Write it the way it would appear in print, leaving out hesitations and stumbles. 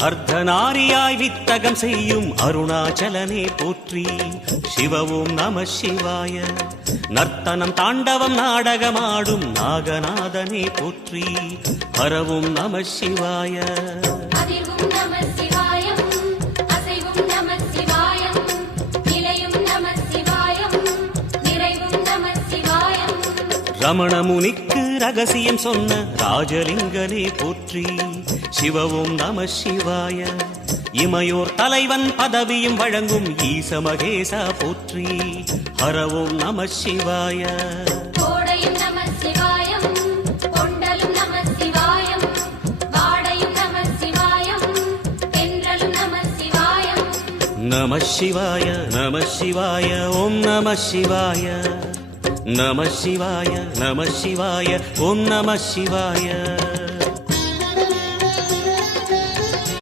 அர்த்தநாரியாய் வித்தகம் செய்யும் அருணாச்சலனே போற்றி. சிவவும் நம சிவாய. நர்த்தனம் தாண்டவம் நாடகமாடும் நாகநாதனே போற்றி. ஹரவும் நம சிவாய. ரமணமுனிக்கு ரகசியம் சொன்ன ராஜலிங்கனே போற்றி. சிவவும் நம சிவாய. இமையோர் தலைவன் பதவியும் வழங்கும் ஈச மகேசா போற்றி. ஹரவும் நம சிவாய. நம சிவாய நம சிவாய ஓம் நம சிவாய. நம சிவாய நம சிவாய ஓம் நம சிவாய.